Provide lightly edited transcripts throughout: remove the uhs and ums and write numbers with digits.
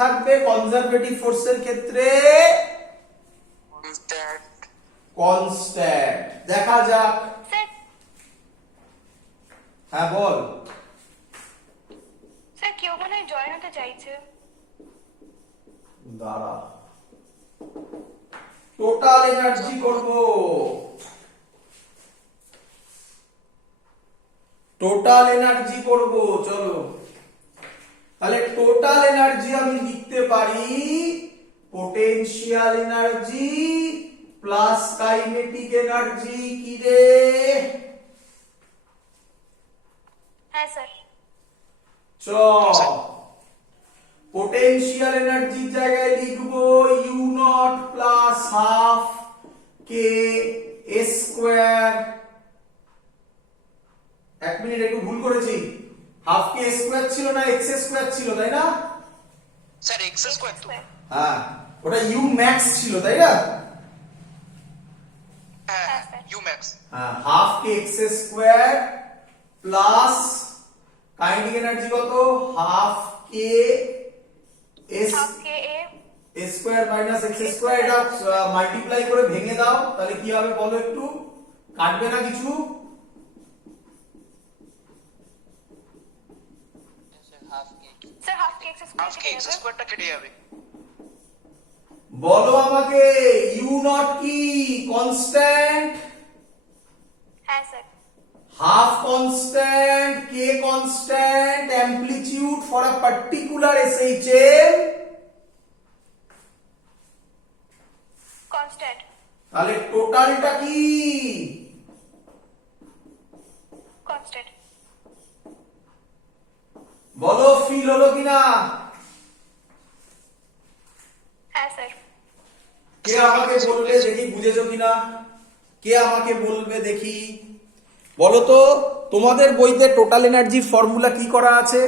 থাকবে কনজারভেটিভ ফোর্সের ক্ষেত্রে? কনস্ট্যান্ট। দেখা যাক। হ্যাঁ বল। স্যার কেউ মনে হয় জয়েন হতে চাইছে। দাঁড়া, টোটাল এনার্জি করব। টোটাল এনার্জি করব, চলো। তাহলে টোটাল এনার্জি আমি লিখতে পারি potential energy plus kinetic energy. কি রে? হ্যাঁ স্যার। চ পোটেনশিয়াল এনার্জির জায়গায় লিখবো u naught plus half k square. এক মিনিট, একটু ভুল করেছি। হাফ কে স্কোয়ার ছিল না এক্স স্কোয়ার ছিল, তাই না? স্যার এক্স স্কোয়ার তো। হ্যাঁ, ওটা ইউ ম্যাক্স ছিল, তাই না? হ্যাঁ ইউ ম্যাক্স। হ্যাঁ, half k x square plus kinetic energy কত? Half k S square minus x square. এটা মাল্টিপ্লাই করে ভেঙে দাও, তাহলে কি হবে বলো একটু? কাটবে না কিছু? স্যার হাফ কে এক্স স্কোয়ারটা কেটে যাবে। বলো আমাকে, ইউ নট কি কনস্ট্যান্ট? হ্যাঁ sir. Half constant, K constant, amplitude for a particular SHM constant. তাহলে টোটালটা কি? কনস্ট্যান্ট। বলো, ফিল হলো কিনা? হ্যাঁ স্যার। কে আমাকে বলবে দেখি বুঝেছো কিনা? কে আমাকে বলবে দেখি? বলো তো, তোমাদের বইতে টোটাল এনার্জির ফর্মুলা কি করা আছে?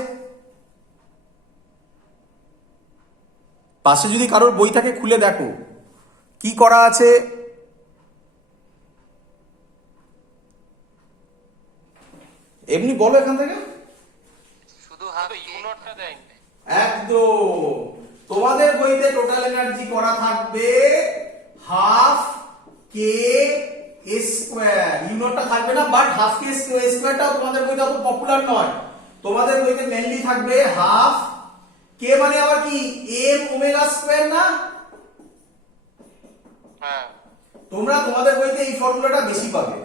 পাশে যদি কারোর বই থাকে খুলে দেখো কি করা আছে। এমনি বলো এখান থেকে। শুধু হাফ ইউ নটটা দেয়। একদম, তোমাদের বইতে টোটাল এনার্জি করা থাকবে হাফ কে স্কোয়ার। ইউনিটটা থাকবে না, বাট হাফ কে স্কোয়ারটাও তোমাদের বইতে অত পপুলার নয়। তোমাদের বইতে মেইনলি থাকবে হাফ কে, মানে আবার কি এম ওমেগা স্কোয়ার না? হ্যাঁ, তোমরা তোমাদের বইতে এই ফর্মুলাটা বেশি পাবে।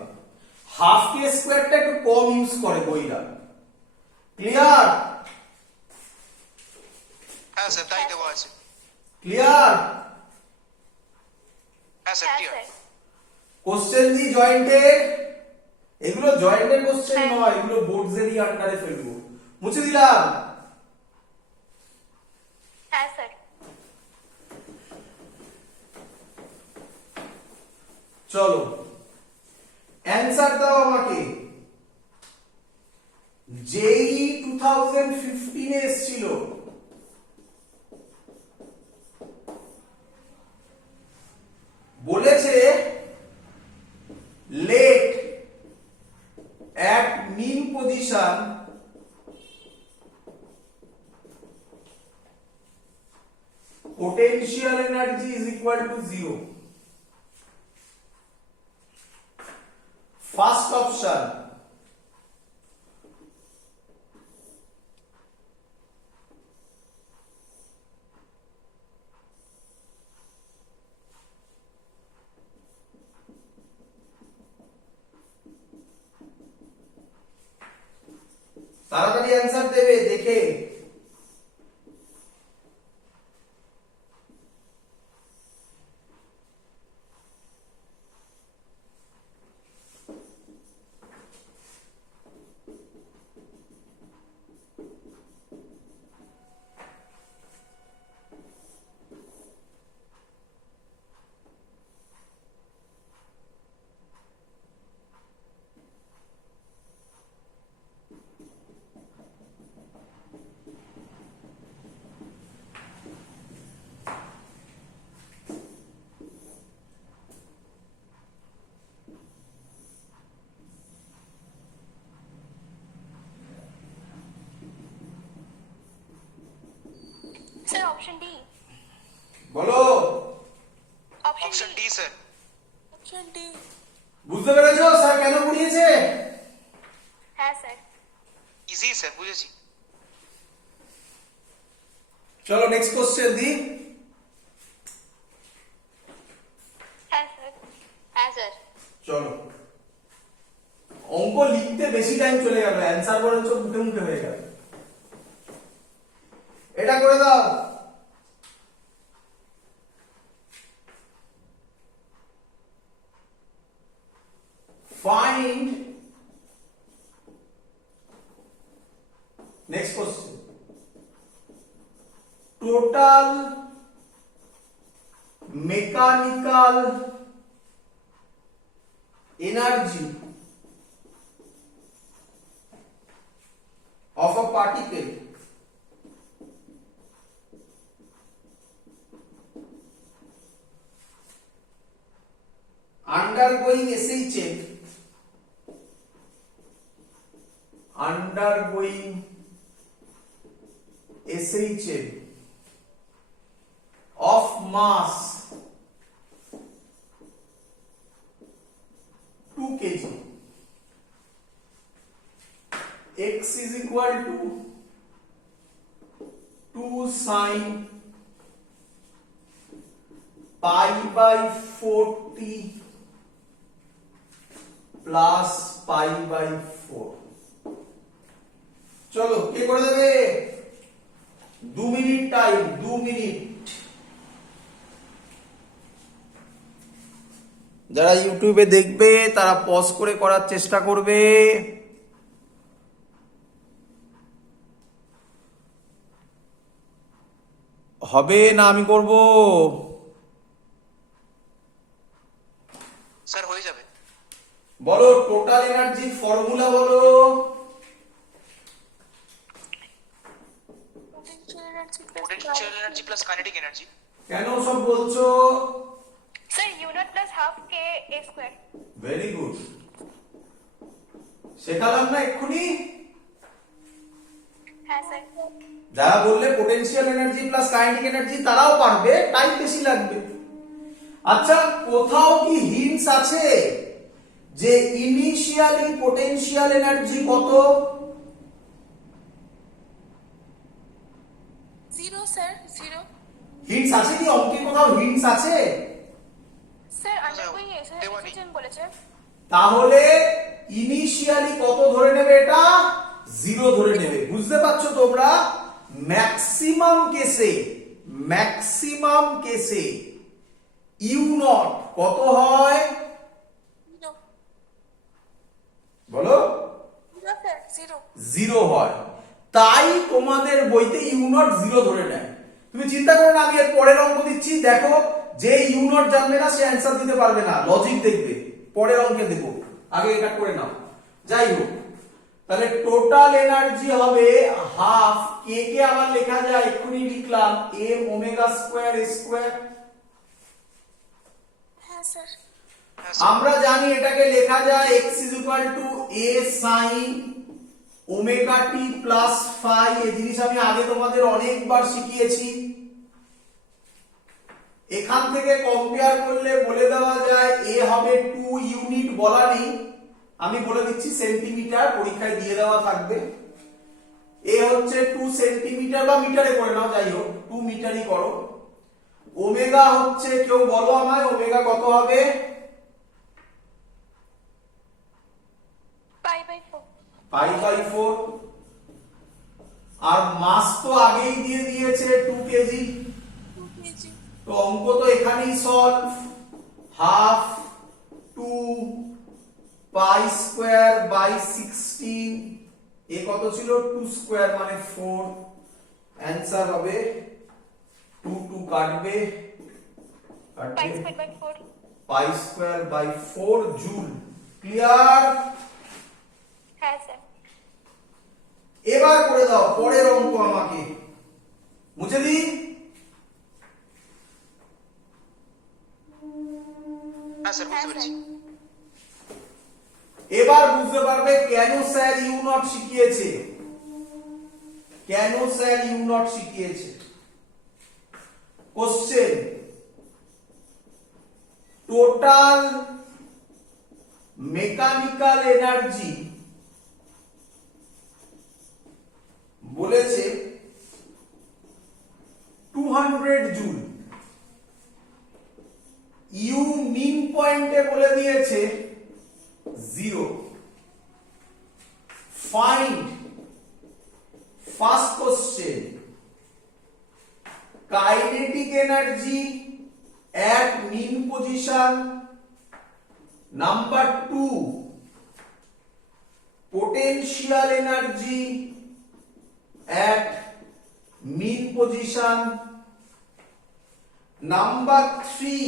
হাফ কে স্কোয়ারটা একটু কম ইউজ করে বইরা। ক্লিয়ার? হ্যাঁ স্যার তাই দেওয়া আছে। ক্লিয়ার? হ্যাঁ স্যার হ্যাঁ ক্লিয়ার। স্যার। কোশ্চেন দি জয়েন্টেড। এগুলো জয়েন্টেড কোশ্চেন হ্যাঁ। নয়, এগুলো বোর্ডসেরই আন্ডারে ফেলবো। মুছে দিলাম। হ্যাঁ স্যার। চলো অ্যানসার দাও আমাকে। জেই 2015 এ এসেছিল। বলেছে late at mean position potential energy is equal to 0. First option, তাড়াতাড়ি অ্যান্সার দেবে দেখে। Sir, option D. বলো। Option D, sir. Option D. বুঝতে পেরেছো স্যার কেন পড়িয়েছে? হ্যাঁ স্যার। Easy, sir. বুঝেছি। চলো নেক্সট কোশ্চেন দি। হ্যাঁ স্যার। হ্যাঁ স্যার। চলো অঙ্ক লিখতে বেশি টাইম চলে গেল, অ্যান্সার বরঞ্চ মুখে মুখে হয়ে গেল। এটা করে দাও। Find next question. Total mechanical energy of a particle undergoing SHM of mass 2 kg, x is equal to 2 sin pi by 40 plus pi by 4। চলো কে করে দেবে? 2 মিনিট টাইম, 2 মিনিট। যারা ইউটিউবে দেখবে তারা পজ করে করার চেষ্টা করবে। হবে না আমি করব? স্যার হয়ে যাবে। বলো টোটাল এনার্জির ফর্মুলা বলো। Potential energy plus kinetic energy. কেন সব বলছো? Sir U naught plus half k A square. Very good, শেখালাম না এক্ষুনি? হ্যাঁ স্যার। যারা বললে potential energy plus kinetic energy তারাও পারবে, টাইম বেশি লাগবে। আচ্ছা কোথাও কি হিন্টস আছে যে ইনিশিয়ালি পোটেনশিয়াল এনার্জি কত? 0 স্যার, 0। হিন্টস আছে কি? অঙ্কে কোথাও হিন্টস আছে? স্যার আন্ডারগোয়িং এসএইচএম বলেছে। তাহলে ইনিশিয়ালি কত ধরে নেবে? এটা 0 ধরে নেবে। বুঝতে পারছো তোমরা? ম্যাক্সিমাম কেসে ইউ নট কত হয়? বলো। 0 হয়। তাই তোমাদের বইতে ইউ নট 0 ধরে নেয়। তুমি চিন্তা করো না, আমি এর পরের অঙ্ক দিচ্ছি, দেখো যে ইউ নট জানবে না সে অ্যান্সার দিতে পারবে না, লজিক দেখবে। পরের অঙ্কে দেব, আগে এটা করে নাও। যাই হোক, তাহলে টোটাল এনার্জি হবে হাফ কে কে আবার লেখা যায়, এক্ষুনি লিখলাম, m omega square a square. হ্যাঁ স্যার। আমরা জানি এটাকে লেখা যায় x is equal to a sin omega t plus phi। এই জিনিস আমি আগে তোমাদের অনেকবার শিখিয়েছি। এখান থেকে কম্পেয়ার করলে বলে দেওয়া যায় a হবে 2 ইউনিট, বলা নেই, আমি বলে দিচ্ছি সেন্টিমিটার, পরীক্ষায় দিয়ে দেওয়া থাকবে। a হচ্ছে 2 সেন্টিমিটার বা মিটারে করে নাও, যাই হোক 2 মিটারই করো। ওমেগা হচ্ছে, কেউ বলো আমায় ওমেগা কত হবে? Pi by 4। আর মাস তো আগেই দিয়ে দিয়েছে 2 কেজি। তো অঙ্ক তো এখানেই solve. Half 2 pi square by 16, এ কত ছিল? 2 স্কয়ার মানে 4। অ্যানসার হবে 2 2 কাটবে, pi square by 4 joule. Clear? হ্যাঁ স্যার। এবার করে দাও পরের অঙ্ক, আমাকে মুছে দিই। হ্যাঁ স্যার বুঝতে পেরেছি। এবার বুঝতে পারবে কেন স্যার ইউ নট শিখিয়েছে, কেন স্যার ইউ নট শিখিয়েছে। কোশ্চেন টোটাল মেকানিক্যাল এনার্জি বলেছে 200 জুল, ইউ মিন পয়েন্টে বলে দিয়েছে 0। Find first question kinetic energy at mean position, number 2 potential energy at mean position, number 3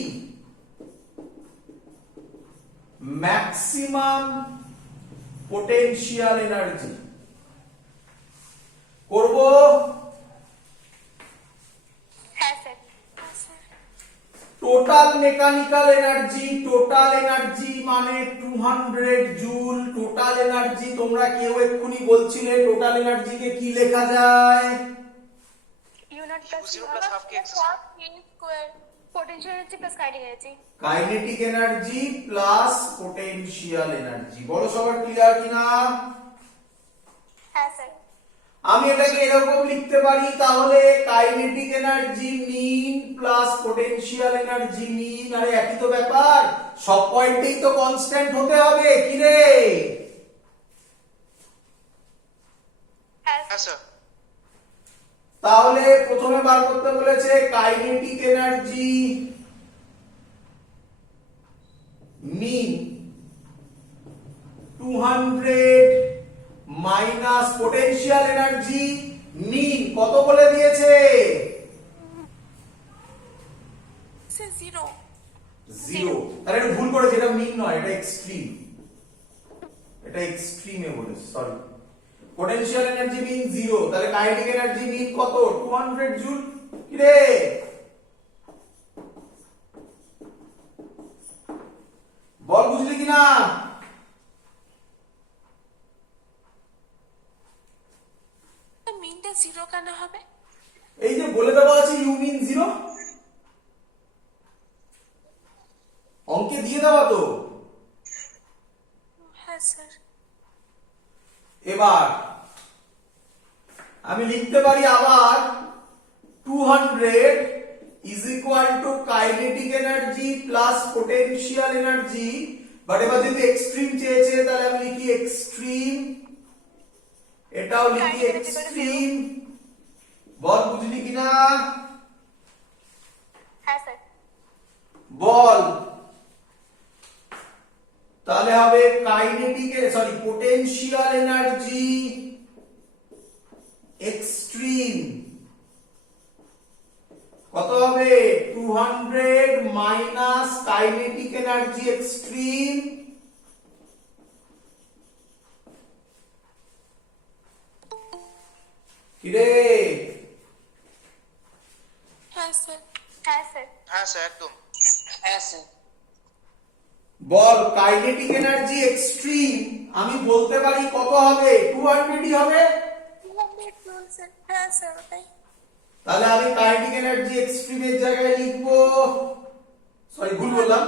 maximum potential energy করব। হ্যাঁ sir. Total mechanical energy মানে 200 joule. Total energy তোমরা কেউ এক্ষুনি বলছিলে টোটাল এনার্জিকে কি লেখা যায়? U naught plus U0 half plus half k half k square potential energy plus kinetic energy. Kinetic energy plus potential energy. বলো সবার ক্লিয়ার কিনা? হ্যাঁ স্যার। আমি এটাকে এরকম লিখতে পারি, তাহলে kinetic energy mean plus potential energy মিন, আরে একই তো ব্যাপার, সব পয়েন্টেই তো কনস্ট্যান্ট হতে হবে কি রে? হ্যাঁ হ্যাঁ স্যার। তাহলে প্রথমে বার করতে বলেছে কাইনেটিক এনার্জি মিন 200 মাইনাস পোটেনশিয়াল এনার্জি মিন কত বলে দিয়েছে? স্যার 0। 0। তাহলে এটা ভুল করেছে, এটা মিন নয়, এটা এক্সট্রিম। এটা এক্সট্রিমে বলেছে, সরি। পোটেনশিয়াল এনার্জি মিন 0, তাহলে কাইনেটিক এনার্জি মিন কত? 200 জুল। কি রে? বল বুঝলি কিনা? মিনটা 0 কেন হবে? এই যে বলে দেওয়া আছে ইউ মিন 0, অঙ্কে দিয়ে দেওয়া তো। হ্যাঁ স্যার। এবার আমি লিখতে পারি আবার 200 is equal to kinetic energy plus potential energy, but এবার যদি এক্সট্রিম চেয়েছে তাহলে আমি লিখি এক্সট্রিম, এটাও লিখি এক্সট্রিম। বল বুঝলি কিনা? হ্যাঁ স্যার। বল। তাহলে হবে কাইনেটিক পোটেনশিয়াল এনার্জি এক্সট্রিম কত হবে? 200 মাইনাস কাইনেটিক এনার্জি এক্সট্রিম, কি রে? হ্যাঁ স্যার। হ্যাঁ স্যার। হ্যাঁ স্যার একদম। হ্যাঁ স্যার। বল কাইনেটিক এনার্জি এক্সট্রিম আমি বলতে পারি কত হবে? 200ই হবে। 200 জুল স্যার। হ্যাঁ স্যার ওটাই। তাহলে আমি কাইনেটিক এনার্জি এক্সট্রিমের জায়গায় লিখবো, সরি ভুল বললাম,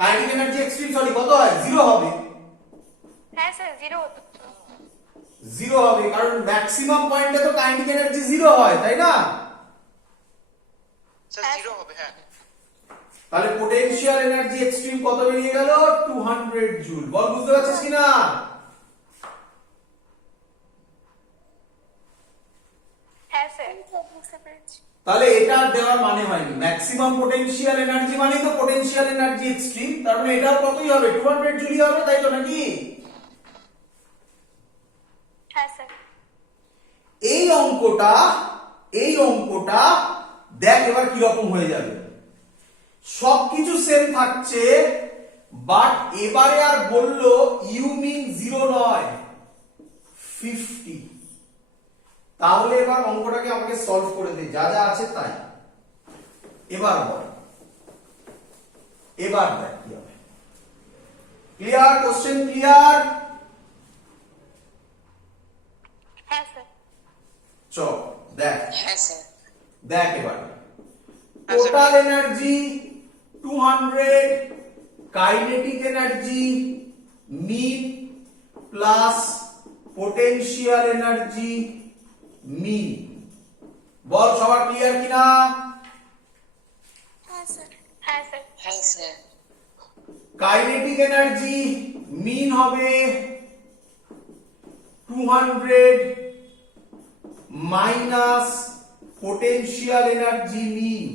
কাইনেটিক এনার্জি এক্সট্রিম কত হয়? 0 হবে। হ্যাঁ স্যার 0 হতো। 0 হবে, কারণ ম্যাক্সিমাম পয়েন্টে তো কাইনেটিক এনার্জি 0 হয়, তাই না? স্যার 0 হবে। হ্যাঁ তাহলে পোটেনশিয়াল এনার্জি এক্সট্রিম কত বেরিয়ে গেল? 200 জুল। বল বুঝতে পারছিস কিনা? হ্যাঁ স্যার বুঝতে পেরেছি। তাহলে এটা দেওয়ার মানে হয়নি, ম্যাক্সিমাম পোটেনশিয়াল এনার্জি মানে তো পোটেনশিয়াল এনার্জি এক্সট্রিম, তার মানে এটা কতই হবে? 200 জুলই হবে, তাই তো নাকি? হ্যাঁ স্যার। এই অঙ্কটা দেখ এবার কি রকম হয়ে যাবে। সবকিছু সেম থাকছে, বাট এবারে আর বললো ইউ মিন 0 নয় 50। তাহলে এবার অঙ্কটাকে আমাকে সলভ করে দে, যা যা আছে তাই। এবার বল, এবার দেখ কি হবে। ক্লিয়ার? Question clear? হ্যাঁ স্যার। চল দেখ, হ্যাঁ স্যার। দেখ এবার হ্যাঁ sir. Total energy 200, kinetic energy mean plus potential energy mean. বল সবার ক্লিয়ার কিনা? হ্যাঁ স্যার। হ্যাঁ স্যার। কাইনেটিক এনার্জি মিন হবে 200 মাইনাস পোটেনশিয়াল এনার্জি মিন।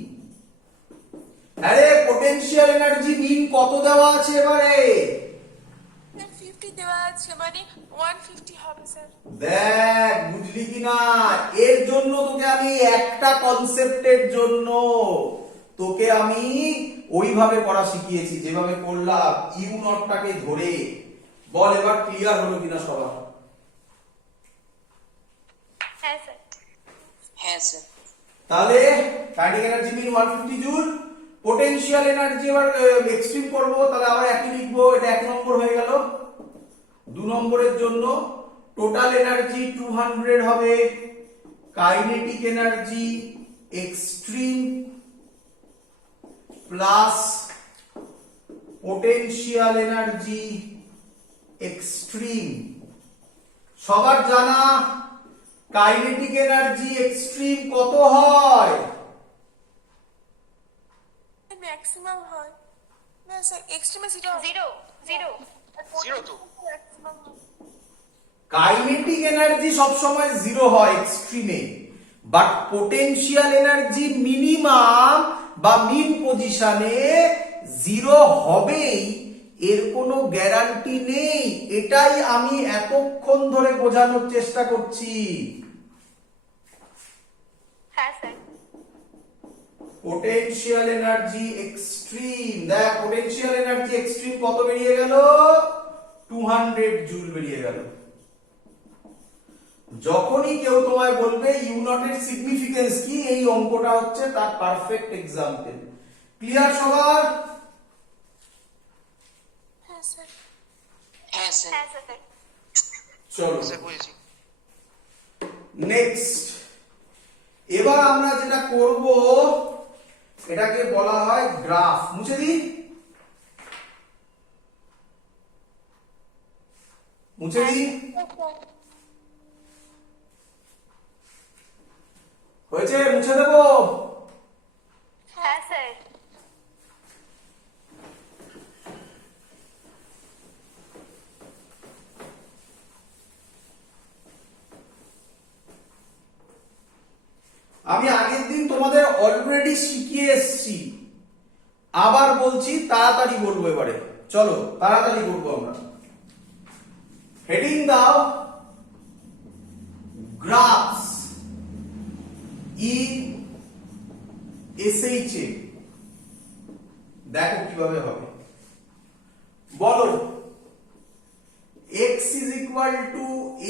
আরে পোটেনশিয়াল এনার্জি মিন কত দেওয়া আছে এবারে? 50 দেওয়া আছে, মানে 150 হবে স্যার। দেখ বুঝলি কিনা, এর জন্য তোকে আমি একটা কনসেপ্টের জন্য তোকে আমি ওইভাবে করা শিখিয়েছি যেভাবে করলাম ইউ নটটাকে ধরে। বল এবার ক্লিয়ার হলো কিনা সবার? হ্যাঁ স্যার। হ্যাঁ স্যার। তাহলে কাইনেটিক এনার্জি মিন 150 জুল, পোটেনশিয়াল এনার্জি এবার এক্সট্রিম করব, তাহলে আবার একই লিখবো, এটা 1 নম্বর হয়ে গেল। 2 নম্বরের জন্য টোটাল এনার্জি 200 হবে, kinetic energy extreme plus potential energy extreme. সবার জানা কাইনেটিক এনার্জি এক্সট্রিম কত হয়? ম্যাক্সিমাম হয় না স্যার, এক্সট্রিমে 0 জিরো তো। ম্যাক্সিমাম হয়। কাইনেটিক এনার্জি সব সময় 0 হয় এক্সট্রিমে, বাট পোটেনশিয়াল এনার্জি মিনিমাম বা মিন পজিশনে 0 হবেই, এর কোনো গ্যারান্টি নেই। এটাই আমি এতক্ষণ ধরে বোঝানোর চেষ্টা করছি। হ্যাঁ স্যার। পোটেনশিয়াল এনার্জি এক্সট্রিম, দেখ পোটেনশিয়াল এনার্জি এক্সট্রিম কত বেরিয়ে গেল? 200 জুল বেরিয়ে গেল। যখনই কেউ তোমায় বলবে ইউ নটের সিগনিফিকেন্স কি, এই অঙ্কটা হচ্ছে তার পারফেক্ট এক্সাম্পল। ক্লিয়ার সবার? হ্যাঁ স্যার। হ্যাঁ স্যার। হ্যাঁ স্যার। চলো স্যার বুঝেছি। নেক্সট, এবার আমরা যেটা করব এটাকে বলা হয় গ্রাফ। মুছে দিই, মুছে দিই। হয়েছে? মুছে দেবো? হ্যাঁ স্যার। আমি আগের দিন তোমাদের অলরেডি শিখিয়ে এসেছি, আবার বলছি, তাড়াতাড়ি বলবো এবারে। চলো তাড়াতাড়ি করবো আমরা। হেডিং দাও গ্রাফস ইন এসএইচএ। দেখো কিভাবে হবে, বলো। x is equal to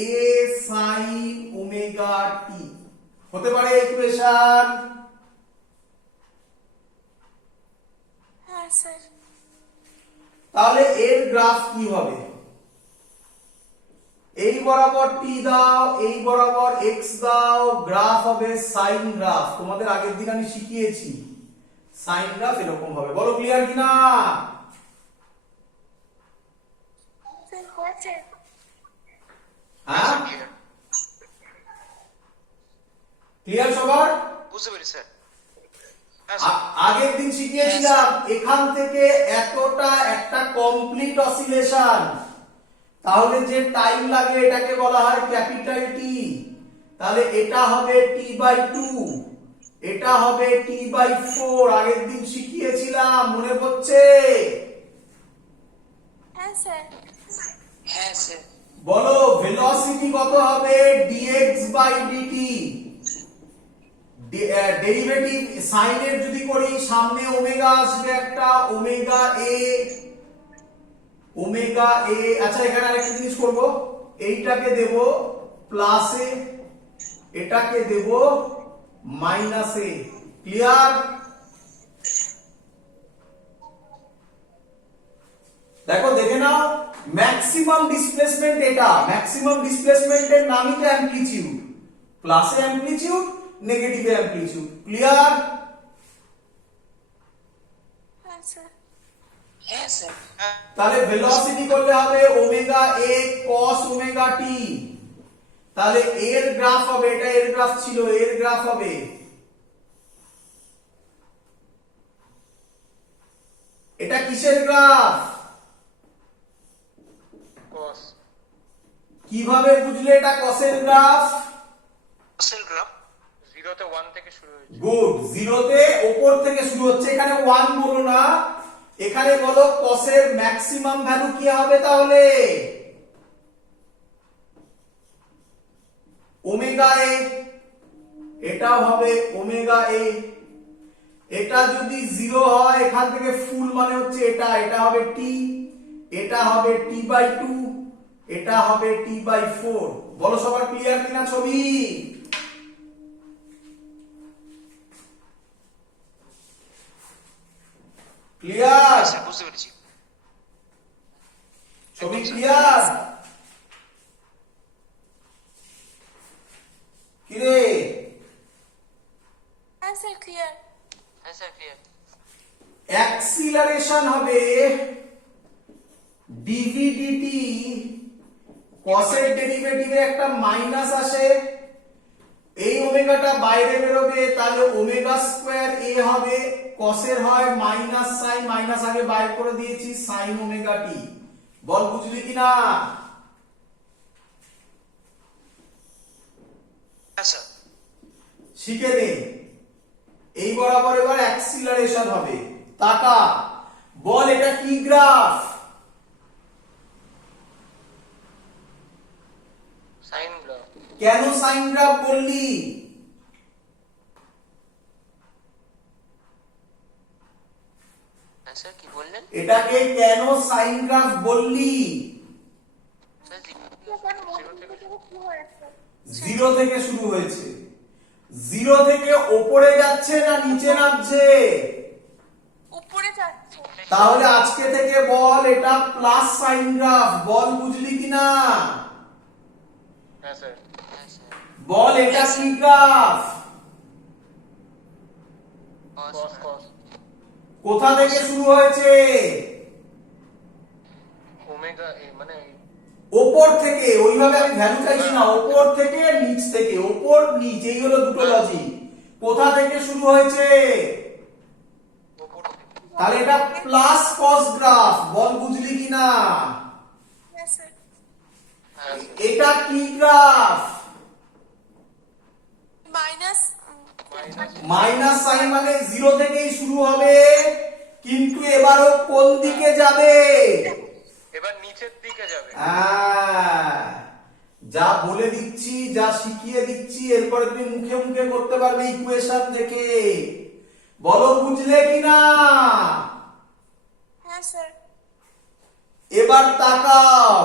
a sin omega t হতে পারে ইকুয়েশন? হ্যাঁ স্যার। তাহলে এর গ্রাফ কি হবে? এই বরাবর t দাও, এই বরাবর x দাও, গ্রাফ হবে সাইন গ্রাফ। তোমাদের আগের দিন আমি শিখিয়েছি সাইন গ্রাফ এরকম হবে। বলো ক্লিয়ার কিনা? স্যার হয়েছে। হ্যাঁ ক্লিয়ার। ক্লিয়ার সবার? বুঝতে পেরেছি স্যার। হ্যাঁ স্যার। আগের দিন শিখিয়েছিলাম এখান থেকে এতটা একটা কমপ্লিট অসিলেশন, তাহলে যে টাইম লাগে এটাকে বলা হয় ক্যাপিটাল টি। তাহলে এটা হবে t/2, এটা হবে t/4। আগের দিন শিখিয়েছিলাম, মনে পড়ছে? হ্যাঁ স্যার। হ্যাঁ স্যার। বলো ভেলোসিটি কত হবে? dx/dt। ডেরিভেটিভ সাইনের যদি করি, সামনে ওমেগা আসবে একটা, ওমেগা এ, ওমেগা এ। আচ্ছা এখানে আরেকটা জিনিস করব, এইটাকে দেব প্লাস এ, এটাকে দেব মাইনাস এ। ক্লিয়ার? দেখো দেখে নাও, ম্যাক্সিমাম ডিসপ্লেসমেন্ট এটা, ম্যাক্সিমাম ডিসপ্লেসমেন্টের নামই তো অ্যামপ্লিটিউড। প্লাসে অ্যামপ্লিটিউড, নেগেটিভে অ্যামপ্লিটিউড। ক্লিয়ার? sir. তাহলে ভেলোসিটি করলে হবে ওমেগা এ cos ওমেগা টি। তাহলে এর গ্রাফ হবে, এটা এর গ্রাফ ছিল, এর গ্রাফ হবে এটা কিসের গ্রাফ? cos কিভাবে বুঝলে এটা কসের গ্রাফ? cosine গ্রাফ 0 তে 1 থেকে শুরু হয়েছে। গুড, জিরোতে উপর থেকে শুরু হচ্ছে, এখানে 1 বলো না, এখানে বলো কসের ম্যাক্সিমাম ভ্যালু কি হবে তাহলে? ওমেগা এ, এটাও হবে ওমেগা এ। এটা যদি 0 হয় এখান থেকে ফুল মানে হচ্ছে এটা, এটা হবে টি, এটা হবে t/2, এটা হবে t/4। বলো সবার ক্লিয়ার কিনা ছবি? ক্লিয়ার? স্যার বুঝতে পেরেছি। ছবি ক্লিয়ার? কিরে হ্যাঁ স্যার ক্লিয়ার। হ্যাঁ স্যার ক্লিয়ার। অ্যাক্সিলারেশন হবে dv dt, কসের ডেরিভেটিভে একটা মাইনাস আসে, এই ওমেগাটা বাইরে বেরোবে, তাহলে ওমেগা স্কয়ার এ হবে, কসের হয় মাইনাস সাইন, মাইনাস আগে বাইর করে দিয়েছি, সাইন ওমেগা টি। বল বুঝলি কিনা? হ্যাঁ স্যার। শিখে নে। এই বরাবর এবার অ্যাক্সিলারেশন হবে। তাকা, বল এটা কি গ্রাফ? Sine graph. কেন সাইন গ্রাফ বললি? হ্যাঁ স্যার কি বললেন? এটাকে কেন সাইন গ্রাফ বললি? স্যার 0 থেকে শুরু হয়েছে। 0 থেকে উপরে যাচ্ছে না নিচে নামছে? উপরে যাচ্ছে। তাহলে আজকে থেকে বল এটা প্লাস সাইন গ্রাফ। বল বুঝলি কিনা? হ্যাঁ স্যার। হ্যাঁ স্যার। বল এটা কি গ্রাফ? cos cos কোথা থেকে শুরু হয়েছে? ওমেগা এ মানে উপর থেকে। ওইভাবে আমি ভ্যালু চাইছি না, উপর থেকে নিচ থেকে, উপর নিচ, এই হলো দুটো লজিক। কোথা থেকে শুরু হয়েছে? উপর থেকে। তাহলে এটা প্লাস কস গ্রাফ। বল বুঝলি কিনা? হ্যাঁ স্যার। হ্যাঁ স্যার। এটা কি গ্রাফ? মাইনাস মাইনাস সাইন মানে 0 থেকেই শুরু হবে, কিন্তু এবারও কোন দিকে যাবে? এবার নিচের দিকে যাবে। যা বলে দিচ্ছি, যা শিখিয়ে দিচ্ছি, এরপরে তুমি মুখে মুখে করতে পারবে ইকুয়েশন দেখে। বলো বুঝলে কিনা? হ্যাঁ স্যার। এবার তাকাও,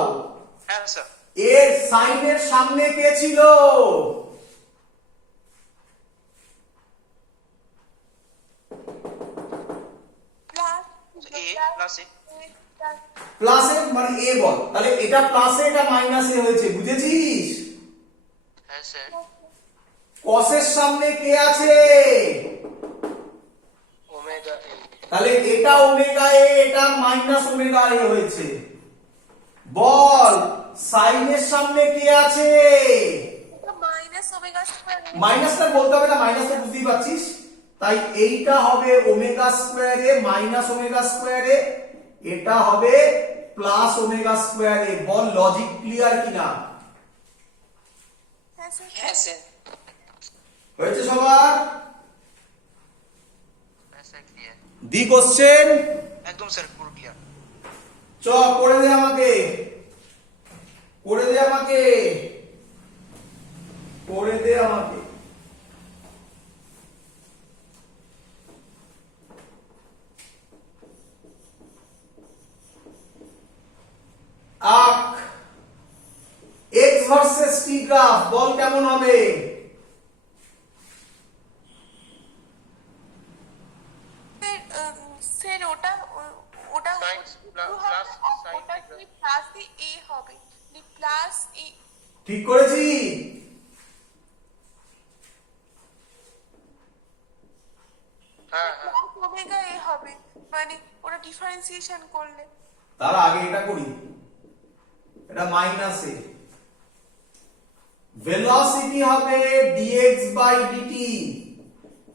হ্যাঁ স্যার। এর সাইনের সামনে কে ছিল? এ প্লাস এ। প্লাসে মানে এ বল, তাহলে এটা প্লাসে এটা মাইনাসে হয়েছে, বুঝেছিস? হ্যাঁ স্যার। কসের সামনে কে আছে? ওমেগা এ। তাহলে এটা ওমেগা এ, এটা মাইনাস ওমেগা এ হয়েছে। বল সাইনের সামনে কে আছে? Minus omega square. মাইনাসটা বলতে হবে না, মাইনাসটা বুঝতেই পারছিস। তাই এইটা হবে ওমেগা স্কয়ার এ মাইনাস ওমেগা স্কয়ার এ, এটা হবে প্লাস ওমেগা স্কয়ার এ। বল লজিক ক্লিয়ার কিনা? হ্যাঁ স্যার। হ্যাঁ স্যার। হয়েছে সবার? হ্যাঁ স্যার ক্লিয়ার। দি কোশ্চেন একদম স্যার পুরো ক্লিয়ার। চ করে দে আমাকে, করে দে আমাকে, করে দে আমাকে। আক এক্স ভার্সেস টি গ্রাফ, বল কেমন হবে? স্যার ওটা ওটা Sin plus sin ওটা theta। কি প্লাস এ হবে, প্লাস এ। ঠিক করেছি? হ্যাঁ হ্যাঁ। ওমেগা এ হবে, মানে ওরা ডিফারেন্সিয়েশন করলে। তার আগে এটা করি, এটা মাইনাস এ, ভেলোসিটি হবে dx বাই dt,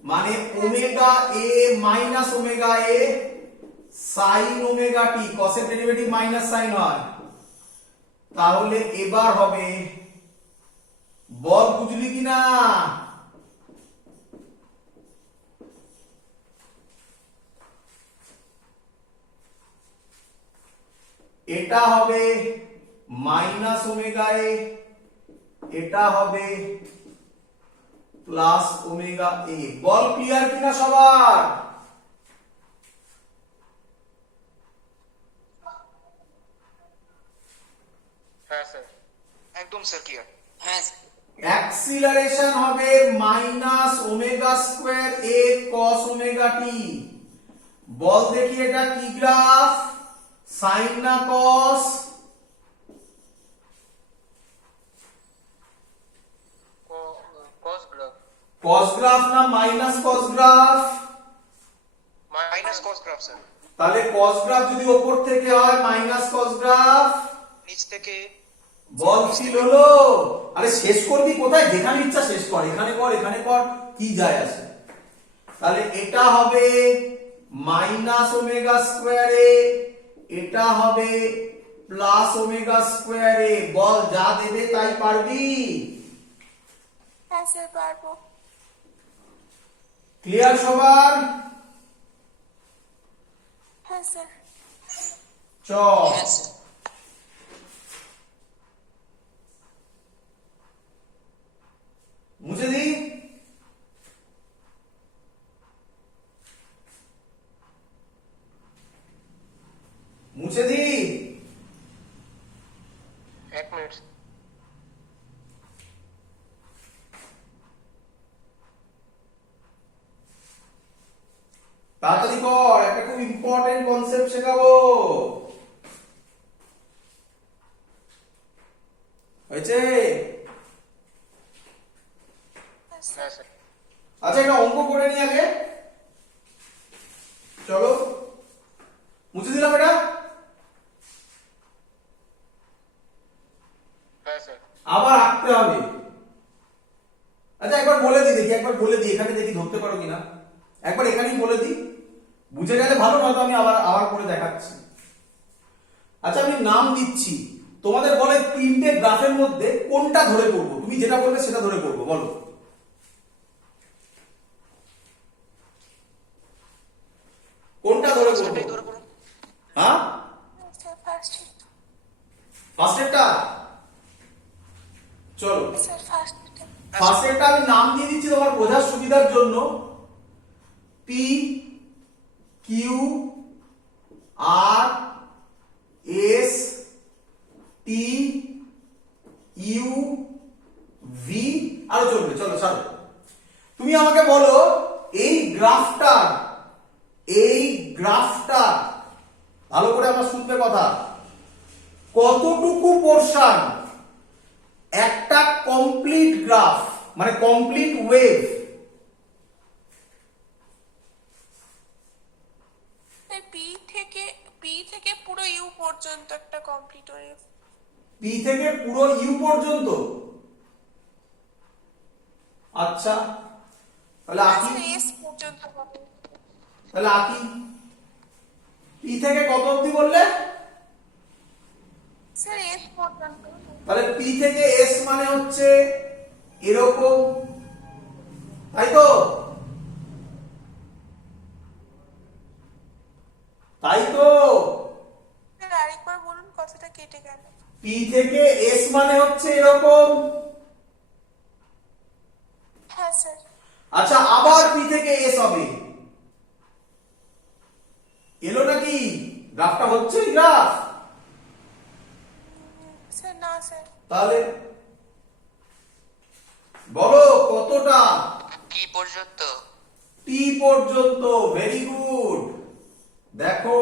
মানে ওমেগা এ মাইনাস ওমেগা এ sine omega t, কসের derivative minus sine হয়। তাহলে এবার হবে, বল বুঝলি কিনা? এটা হবে মাইনাস ওমেগা এ, এটা হবে প্লাস ওমেগা এ। বল ক্লিয়ার কিনা সবার? হ্যাঁ স্যার, একদম স্যার ক্লিয়ার। হ্যাঁ স্যার। অ্যাক্সিলারেশন হবে মাইনাস ওমেগা স্কোয়ার এ কস ওমেগা টি। বল দেখি এটা কি গ্রাফ, সাইন না কস? কস গ্রাফ। কস গ্রাফ না minus cos graph? Minus cos graph sir. তাহলে কস গ্রাফ যদি ওপর থেকে হয় মাইনাস কস গ্রাফ, নিচ থেকে বল ছিল হলো। আরে শেষ করবি কোথায়? যেখানে ইচ্ছা শেষ কর, এখানে কর এখানে কর, কি যায় আসে। তাহলে এটা হবে মাইনাস ওমেগা স্কোয়ার এ, এটা হবে প্লাস ওমেগা স্কোয়ার এ। বল যা দেবে তাই পারবি? হ্যাঁ স্যার পারবো। ক্লিয়ার সবার? হ্যাঁ স্যার। চ হ্যাঁ স্যার। মুছে দি। মুছে দি। এক মিনিট। তাড়াতাড়ি কর, একটা খুব ইম্পর্টেন্ট কনসেপ্ট শেখাবো। হয়েছে? হ্যাঁ স্যার। হ্যাঁ স্যার। আচ্ছা একটা অঙ্ক করে নি আগে, চলো। মুছে দিলাম এটা। হ্যাঁ স্যার। আবার আঁকতে হবে। আচ্ছা একবার বলে দিই দেখি, একবার বলে দিই, এখানে দেখি ধরতে পারো কিনা। একবার এখানেই বলে দিই, বুঝে গেলে ভালো, নয়তো আমি আবার আবার করে দেখাচ্ছি। আচ্ছা আমি নাম দিচ্ছি, তোমাদের বলে তিনটে গ্রাফের মধ্যে কোনটা ধরে করবো? তুমি যেটা বলবে সেটা ধরে করবো, বলো। কোনটা ধরে সেটাই করবো? ধরে করুন। হ্যাঁ, স্যার ফার্স্ট। ফার্স্ট এরটা চলো। Sir first. ফার্স্ট এরটা আমি নাম দিয়ে দিচ্ছি তোমার বোঝার সুবিধার জন্য, P Q R S T U V, আরো চলবে, চলো চলো। তুমি আমাকে বলো এই গ্রাফটা ভালো করে আমার শুনতে কথা, কতটুকু পোরশন একটা কমপ্লিট গ্রাফ, মানে কমপ্লিট ওয়েভ, পি থেকে পুরো ইউ পর্যন্ত একটা কমপ্লিট ওয়েভ। পি থেকে পুরো ইউ পর্যন্ত? আচ্ছা তাহলে আঁকি, এস পর্যন্ত হবে। তাহলে আঁকি। পি থেকে কত অবধি বললে? স্যার এস পর্যন্ত। তাহলে পি থেকে এস মানে হচ্ছে এরকম, তাই তো? তাই তো? স্যার আরেকবার বলুন, কথাটা কেটে গেল। পি থেকে এস মানে হচ্ছে এরকম। হ্যাঁ স্যার। আচ্ছা আবার পি থেকে এস হবে, এলো নাকি? গ্রাফটা হচ্ছে গ্রাফ? স্যার না স্যার। তাহলে বলো কতটা? কি পর্যন্ত? টি পর্যন্ত। Very good. দেখো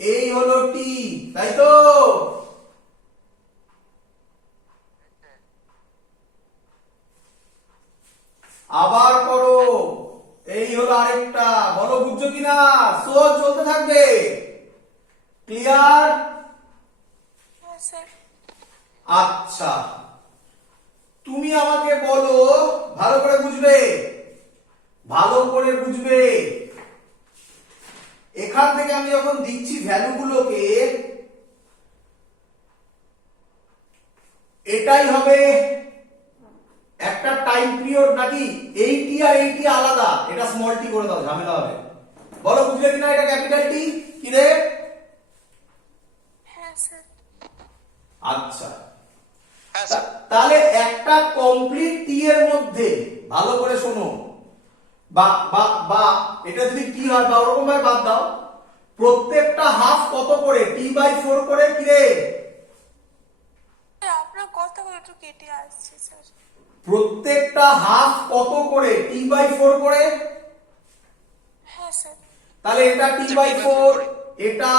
এই হলো টি, তাই তো? আবার করো, এই হলো আরেক আরেকটা, বলো বুঝছো কিনা? সোজ চলতে থাকবে। ক্লিয়ার? হ্যাঁ স্যার। আচ্ছা, তুমি আমাকে বলো, ভালো করে বুঝবে, ভালো করে বুঝবে। এখান থেকে আমি যখন দিচ্ছি ভ্যালুগুলোকে, এটাই হবে একটা টাইম পিরিয়ড নাকি? এইটি আর এইটি আলাদা, এটা স্মল টি করে দাও, ঝামেলা হবে। বলো বুঝলে কিনা? এটা ক্যাপিটাল টি কি রে? হ্যাঁ স্যার। আচ্ছা, হ্যাঁ স্যার। তাহলে একটা কমপ্লিট টি এর মধ্যে, ভালো করে শোনো, বা বা বা এটা যদি টি হয় বা ওরকম ভাবে বাদ দাও, প্রত্যেকটা হাফ কত করে? টি/4 করে কি রে? আপনার কথাগুলো একটু কেটে আসছে স্যার। প্রত্যেকটা হাফ কত করে? টি/4 করে। হ্যাঁ স্যার। তাহলে এটা টি/4, এটা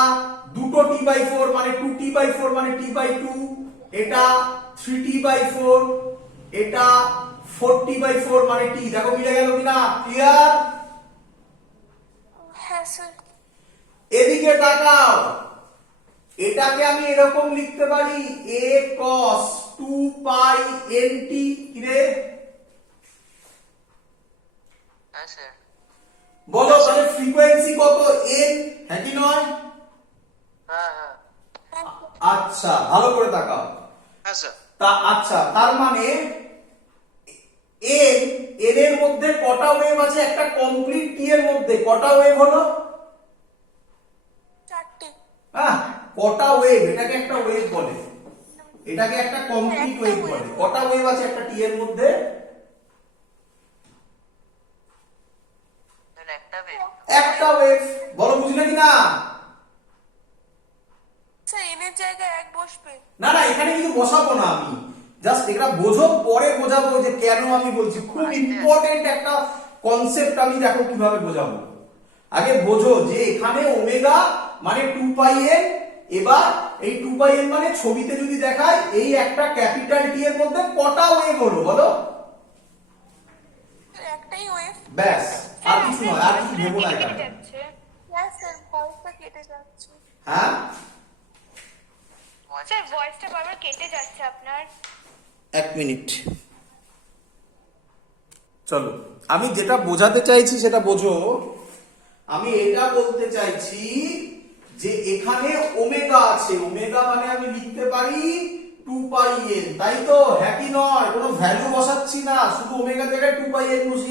দুটো টি/4 মানে 2t/4 মানে t/2, এটা 3t/4, এটা 4t/4 মানে t। দেখো মিলে গেল কিনা? ক্লিয়ার? হ্যাঁ স্যার। এদিকে তাকাও, এটাকে আমি এরকম লিখতে পারি a cos 2 pi nt কি রে? হ্যাঁ স্যার। বলো তাহলে ফ্রিকোয়েন্সি কত? n, হ্যাঁ কি নয়? হ্যাঁ হ্যাঁ। আচ্ছা, ভালো করে তাকাও। হ্যাঁ স্যার। আচ্ছা, তার মানে n এর মধ্যে কটা ওয়েভ আছে? একটা কমপ্লিট টি এর মধ্যে কটা ওয়েভ হলো? 4টে। হ্যাঁ, কটা ওয়েভ? এটাকে একটা ওয়েভ বলে, এটাকে একটা কমপ্লিট ওয়েভ বলে। কটা ওয়েভ আছে একটা টি এর মধ্যে? স্যার একটা বের। একটা ওয়েভ। বলো বুঝলে কিনা? স্যার এনের জায়গায় 1 বসবে। না না, এখানে কিন্তু বসাবো না আমি, জাস্ট এটা বোঝো, পরে বোঝাবো যে কেন আমি বলছি। খুব ইম্পর্টেন্ট একটা কনসেপ্ট, আমি দেখো কিভাবে বোঝাবো। আগে বোঝো যে এখানে ওমেগা মানে 2 পাই এন, এবার এই 2 পাই এন মানে ছবিতে যদি দেখায় এই একটা ক্যাপিটাল টি এর মধ্যে কটা ওয়েভ হলো বলো? একটাই ওয়েভ। ব্যাস, আর কিছু নয়, আর কিছু ভেবো না এখানে। হ্যাঁ স্যার, ভয়েসটা কেটে যাচ্ছে। হ্যাঁ, স্যার ভয়েসটা বারবার কেটে যাচ্ছে আপনার। এক মিনিট, চলো আমি যেটা বোঝাতে চাইছি সেটা বোঝো। আমি এটা বলতে চাইছি যে এখানে ওমেগা আছে, ওমেগা মানে আমি লিখতে পারি 2 পাই এন, তাই তো? হ্যাঁ কি নয়? কোনো ভ্যালু বসাচ্ছি না, শুধু ওমেগা জায়গায় 2 পাই এন বসিয়ে